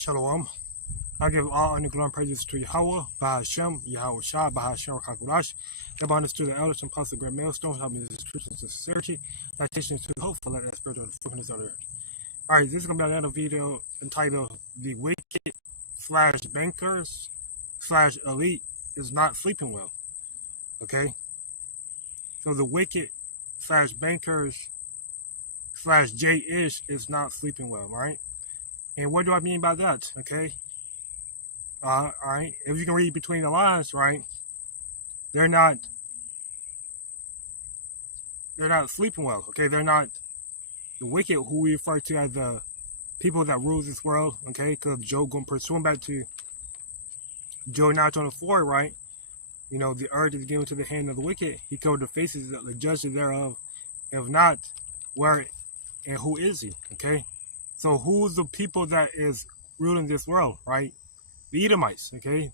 Shalom. I give all honor, glory, and praises to Yahweh, Bahashem, Yahweh Shah, Bahashem, Kakurash. Give honor to the elders and apostles, the great millstones, helping the truth and sincerity, citations to the hope for that spirit of the fruitfulness of the earth. Alright, this is going to be another video entitled The Wicked slash Bankers slash Elite is Not Sleeping Well. Okay? So the wicked slash bankers slash J-ish is not sleeping well, right? And what do I mean by that? Okay? All right. If you can read between the lines, right? They're not sleeping well. Okay, they're not the wicked, who we refer to as the people that rule this world. Okay, because Job going pursuing back to Job 9:24, right? You know, the earth is given to the hand of the wicked. He covered the faces of the judges thereof. If not, where and who is he? Okay, so who's the people that is ruling this world, right? The Edomites, okay,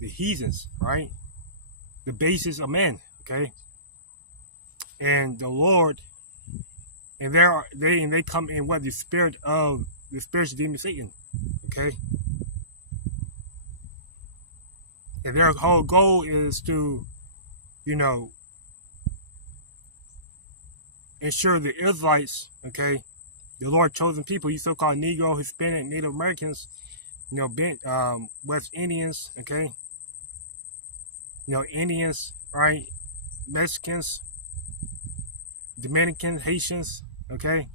the heathens, right? The basis of men, okay, and the Lord, and they come in what the spiritual demon Satan, okay, and their whole goal is to, you know, ensure the Israelites, okay, the Lord chosen people, you so-called Negro, Hispanic, Native Americans, you know, West Indians, okay, you know, Indians, right, Mexicans, Dominicans, Haitians, okay,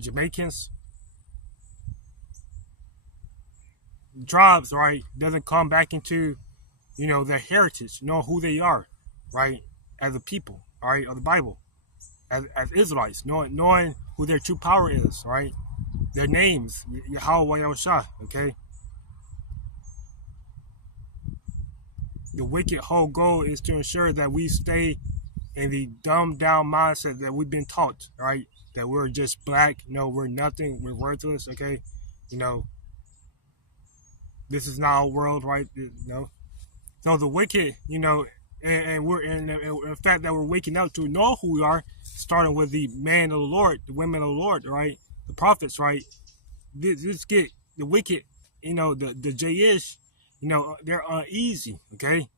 Jamaicans, tribes, right, doesn't come back into, you know, their heritage, know who they are, right, as a people, all right, of the Bible, as Israelites, knowing who their true power is, right, their names, Yahweh, Yahushua, okay. The wicked whole goal is to ensure that we stay in the dumbed down mindset that we've been taught, right? That we're just black, you know, we're nothing, we're worthless, okay? You know, this is not our world, right? You know, so the wicked, you know, and we're in the fact that we're waking up to know who we are, starting with the man of the Lord, the women of the Lord, right? The prophets, right? This get the wicked, you know, the J-ish, you know, they're uneasy, okay?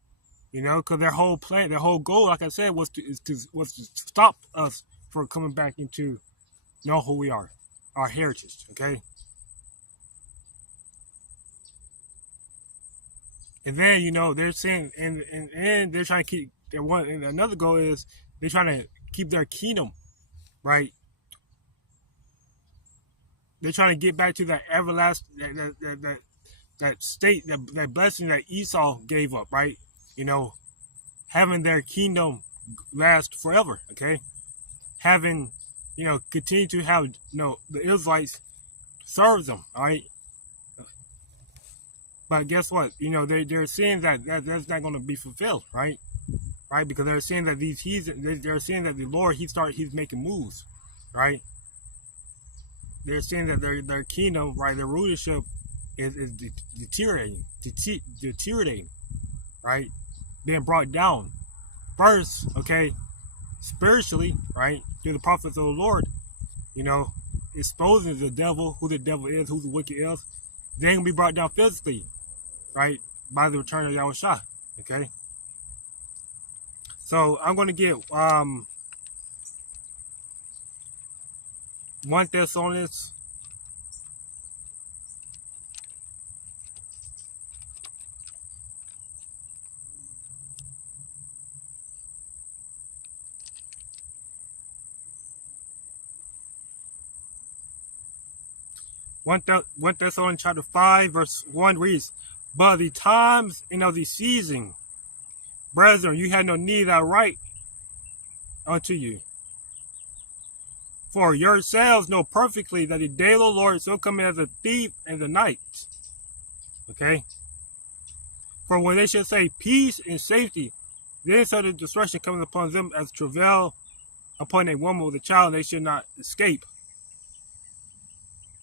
You know, because their whole plan, their whole goal, like I said, was to stop us from coming back into know who we are, our heritage, okay? And then, you know, they're saying, and they're trying to keep, and another goal is they're trying to keep their kingdom, right? They're trying to get back to that everlasting, that state, that blessing that Esau gave up, right? You know, having their kingdom last forever, okay? Having, you know, continue to have, you know, the Israelites serve them, all right? But guess what? You know, they're saying that that's not going to be fulfilled, right? Right? Because they're saying that these heathens, they're saying that the Lord, he's making moves, right? They're saying that their kingdom, right, their rulership is deteriorating, right? Being brought down. First, okay, spiritually, right, through the prophets of the Lord, you know, exposing the devil, who the devil is, who the wicked is. Then gonna be brought down physically, right, by the return of Yahushua, okay? So I'm going to get 1 Thessalonians 1 Thessalonians chapter 5, verse 1 reads, "But the times and of the season, brethren, you had no need that right unto you. For yourselves know perfectly that the day of the Lord so coming as a thief in the night." Okay? "For when they shall say peace and safety, then sudden destruction cometh upon them as travail upon a woman with a child, they should not escape."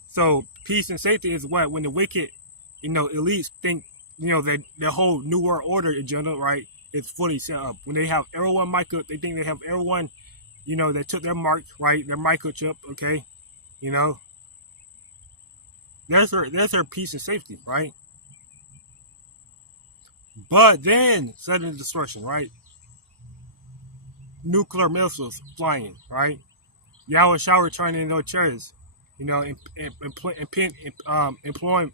So peace and safety is what, when the wicked, you know, elites think, you know, that their whole New World Order agenda, right, is fully set up. When they have everyone they think they have everyone, you know, that took their mark, right, their microchip, okay, you know, There's their peace and safety, right? But then sudden destruction, right? Nuclear missiles flying, right? Yahweh Shah returning no chairs, you know, employing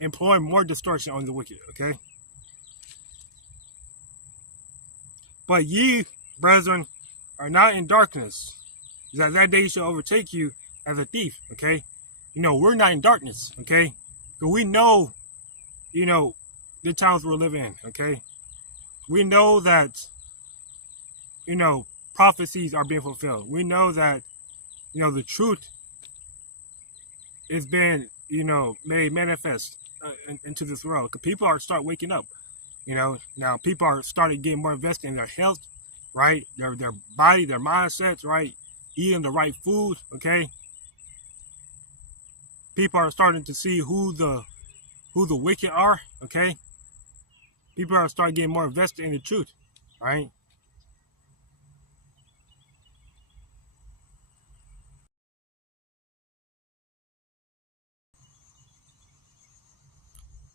employing more destruction on the wicked. Okay, but ye, brethren, are not in darkness, that day shall overtake you as a thief. Okay, you know we're not in darkness. Okay, because we know, you know, the times we're living in. Okay, we know that, you know, prophecies are being fulfilled. We know that, you know, the truth is being, you know, made manifest into this world. Because people are start waking up. You know, now people are starting getting more invested in their health, right? Their body, their mindsets, right? Eating the right food. Okay, people are starting to see who the wicked are. Okay, people are starting getting more invested in the truth, right?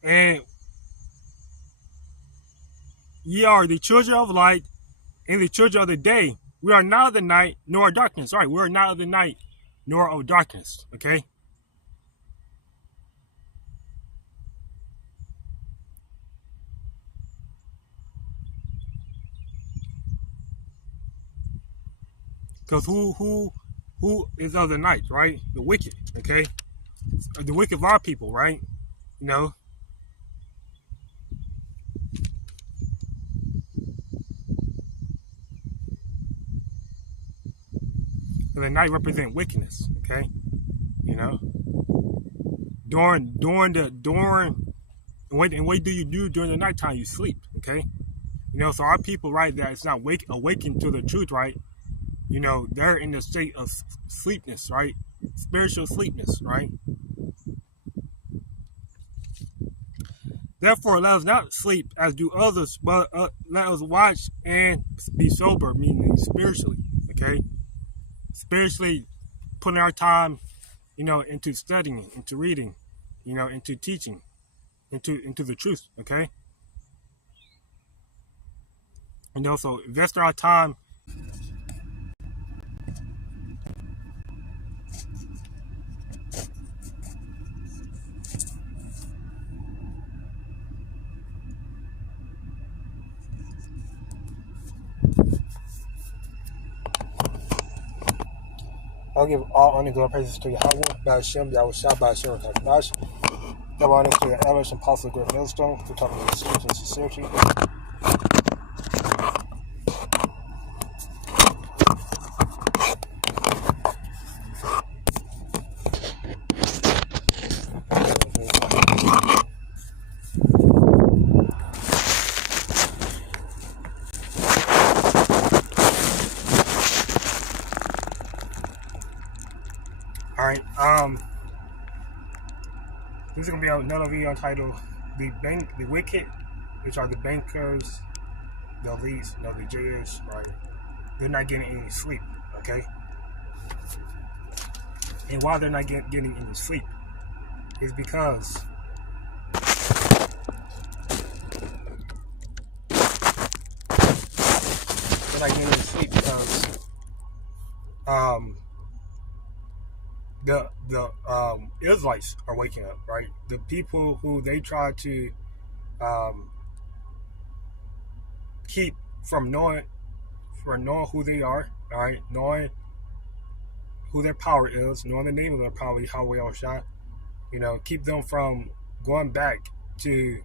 And ye are the children of light and the children of the day. We are not of the night nor of darkness. All right, we are not of the night nor of darkness. Okay, because who is of the night, right? The wicked. Okay, the wicked of our people, right? You know, the night represent wickedness. Okay, you know, during what do you do during the nighttime? You sleep. Okay, you know, so our people, right, that it's not awakened to the truth, right? You know, they're in the state of sleepness, right? Spiritual sleepness, right? Therefore, let us not sleep as do others, but let us watch and be sober, meaning spiritually, okay? Spiritually putting our time, you know, into studying, into reading, you know, into teaching, into the truth, okay? And also invest our time. I'll give all honor, glory, praises to Yahweh, Ba'ashem, Yahweh Shah, Ba'ashem, Takadash. Give honor to your elders and apostle, great millstone, for talking about the truth and sincerity. All right, this is gonna be another video entitled "The Wicked," which are the bankers, the elites, you know, the judges, right? They're not getting any sleep, okay? And why they're not getting any sleep is because they're not getting any sleep because the Israelites are waking up, right? The people who they try to keep from knowing who they are, all right, knowing who their power is, knowing the name of their power, Yahweh Al Shah, you know, keep them from going back to